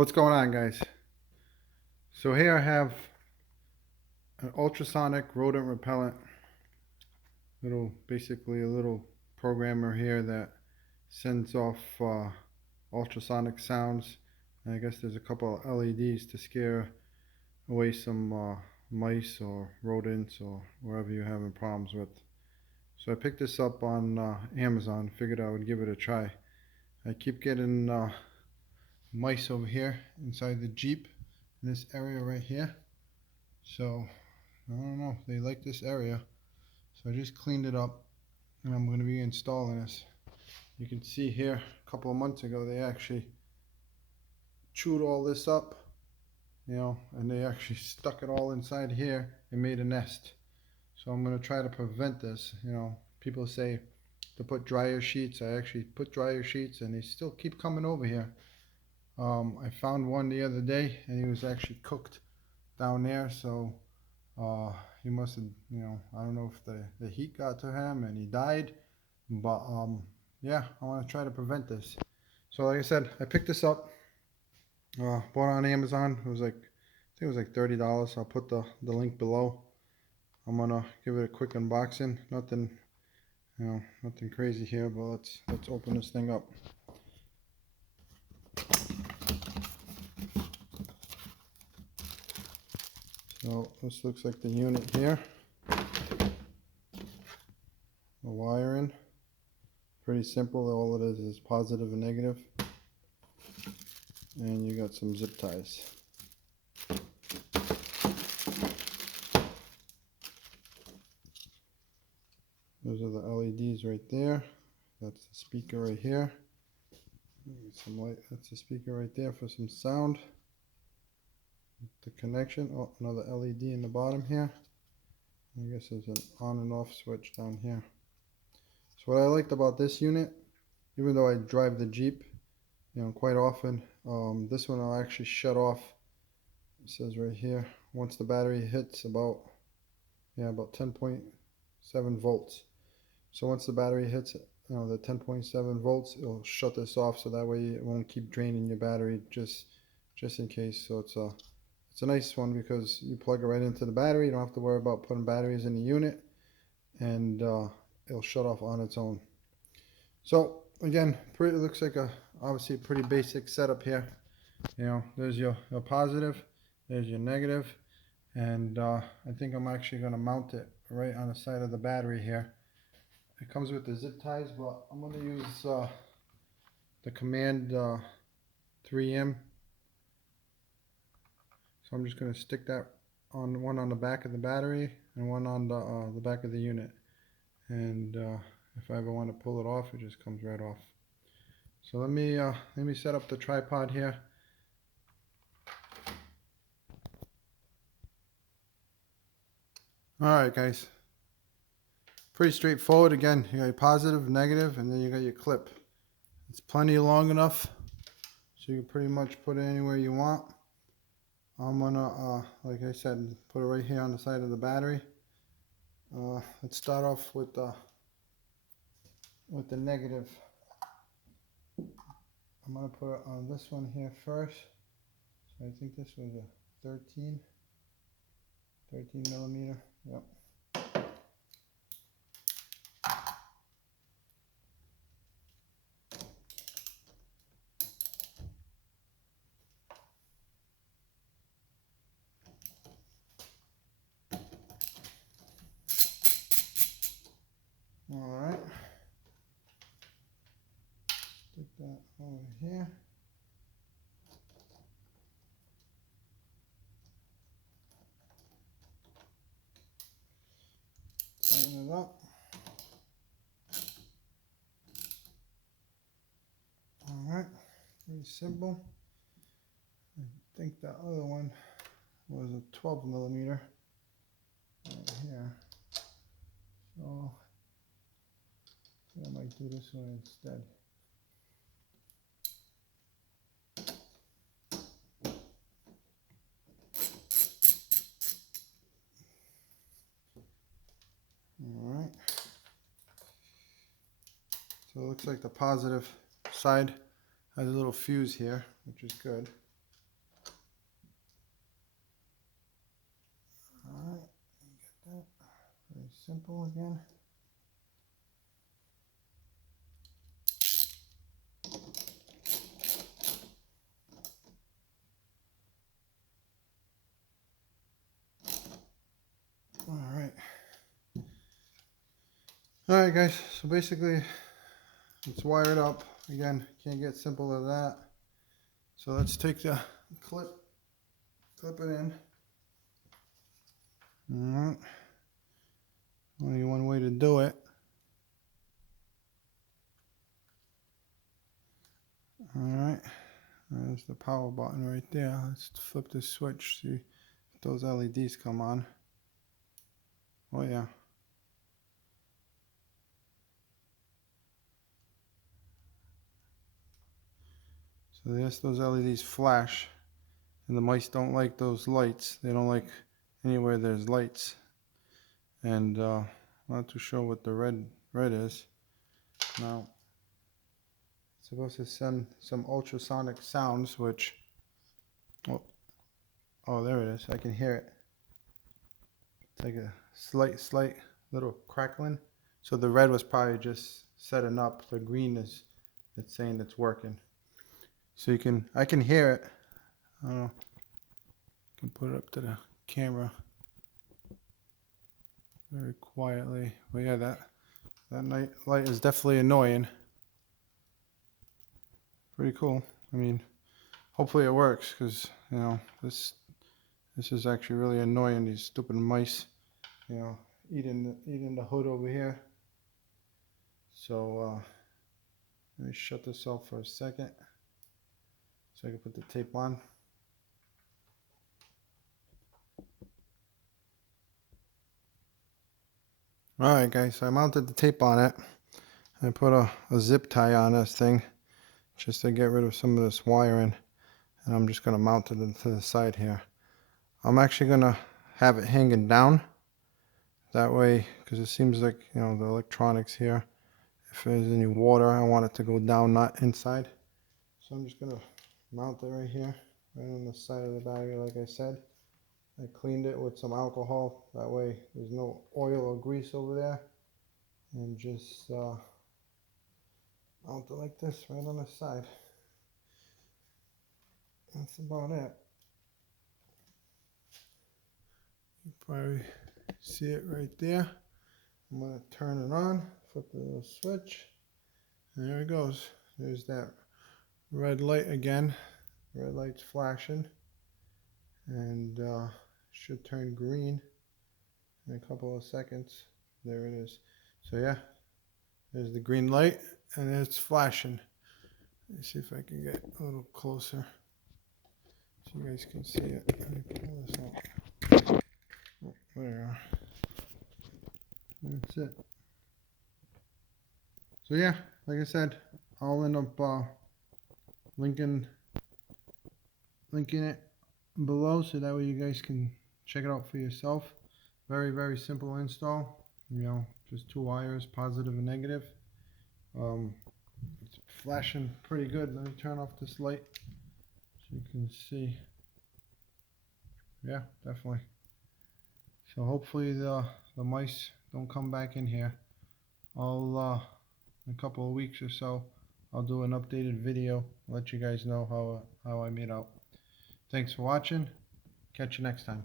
What's going on, guys? So here I have an ultrasonic rodent repellent, basically a little programmer here that sends off ultrasonic sounds. And I guess there's a couple of LEDs to scare away some mice or rodents or wherever you're having problems with. So I picked this up on Amazon, figured I would give it a try. I keep getting mice over here inside the Jeep in this area right here. So I don't know, they like this area. So I just cleaned it up and I'm going to be installing this. You can see here a couple of months ago they actually chewed all this up, and they actually stuck it all inside here and made a nest. So I'm going to try to prevent this. People say to put dryer sheets. I actually put dryer sheets and they still keep coming over here. I found one the other day and he was actually cooked down there, so he must have, I don't know if the heat got to him and he died, but yeah, I want to try to prevent this. So like I said, I picked this up, bought it on Amazon. It was like, I think it was like $30. I'll put the link below. I'm gonna give it a quick unboxing. Nothing, nothing crazy here, but let's open this thing up. So this looks like the unit here. The wiring, pretty simple. All it is positive and negative. And you got some zip ties. Those are the LEDs right there. That's the speaker right here. Get some light. That's the speaker right there for some sound. The connection. Oh, another LED in the bottom here. I guess there's an on and off switch down here. So what I liked about this unit, even though I drive the Jeep, quite often, this one I'll actually shut off. It says right here, once the battery hits about 10.7 volts. So once the battery hits, the 10.7 volts, it'll shut this off, so that way it won't keep draining your battery just in case. So it's a nice one because you plug it right into the battery. You don't have to worry about putting batteries in the unit, and it'll shut off on its own. So again, it looks like obviously a pretty basic setup here. There's your positive, there's your negative, and I think I'm actually going to mount it right on the side of the battery here. It comes with the zip ties, but I'm going to use the Command 3M. So I'm just going to stick that on one on the back of the battery and one on the back of the unit. And if I ever want to pull it off, it just comes right off. So let me set up the tripod here. Alright guys, pretty straightforward. Again, you got your positive, negative, and then you got your clip. It's plenty long enough so you can pretty much put it anywhere you want. I'm gonna, like I said, put it right here on the side of the battery. Let's start off with the negative. I'm gonna put it on this one here first. So I think this was a 13 millimeter. Yep. All right. Stick that over here. Tighten it up. Alright, pretty simple. I think the other one was a 12 millimeter right here. So I might do this one instead. Alright. So it looks like the positive side has a little fuse here, which is good. simple again. Alright guys, so basically it's wired up. Again, can't get simpler than that. So let's take the clip it in. Alright. Only one way to do it. Alright. There's the power button right there. Let's flip the switch, see if those LEDs come on. Oh yeah. So yes, those LEDs flash, and the mice don't like those lights. They don't like anywhere there's lights. And not too sure what the red is. Now it's supposed to send some ultrasonic sounds, which oh there it is. I can hear it. It's like a slight little crackling. So the red was probably just setting up. The green is it's saying it's working. So I can hear it. I don't know. I can put it up to the camera very quietly. But yeah, that night light is definitely annoying. Pretty cool. I mean, hopefully it works, because you know this is actually really annoying. These stupid mice, you know, eating the hood over here. So let me shut this off for a second so I can put the tape on. Alright guys, so I mounted the tape on it. I put a zip tie on this thing just to get rid of some of this wiring, and I'm just going to mount it to the side here. I'm actually going to have it hanging down that way, because it seems like, you know, the electronics here, if there's any water, I want it to go down, not inside. So I'm just going to mount it right here, right on the side of the battery. Like I said, I cleaned it with some alcohol, that way there's no oil or grease over there, and just mount it like this right on the side. That's about it. You probably see it right there. I'm going to turn it on, flip the little switch, and there it goes. There's that red light again. Red light's flashing, and should turn green in a couple of seconds. There it is. So yeah, there's the green light, and it's flashing. Let's see if I can get a little closer so you guys can see it. Let me pull this out. Oh, there we are. That's it. So yeah, like I said, I'll end up linking it below, so that way you guys can check it out for yourself. Very simple install. You know, just 2 wires, positive and negative. It's flashing pretty good. Let me turn off this light so you can see. Yeah, definitely. So hopefully the mice don't come back in here. I'll in a couple of weeks or so, I'll do an updated video, let you guys know how I made out. Thanks for watching. Catch you next time.